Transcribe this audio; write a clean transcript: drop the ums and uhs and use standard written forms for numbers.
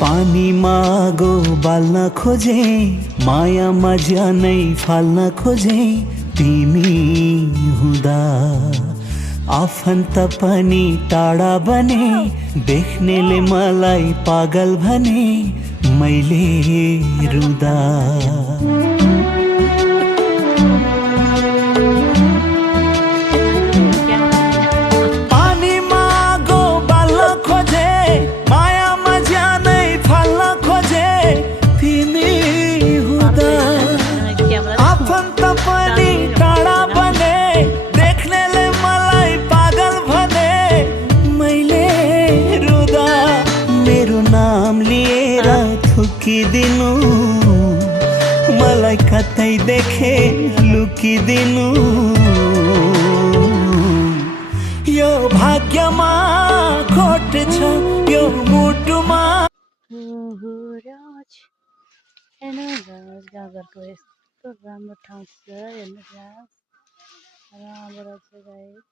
पानीमा गो बाल्न खोजे, मायामा ज्यानै फाल्न खोजे। तिमी हुँदा आफन्त पनि टाढा बने, देख्नेले मलाई पागल भने मैले रुँदा। थुकिदिनु मलाई कतै देखे लुकिदिनु, यो भाग्यमा खोट छ यो मुटुमा। गाजरको यस्तो राम्रो ठाउँ छ हेर्नुहोस्, राम्रो छ गाइस।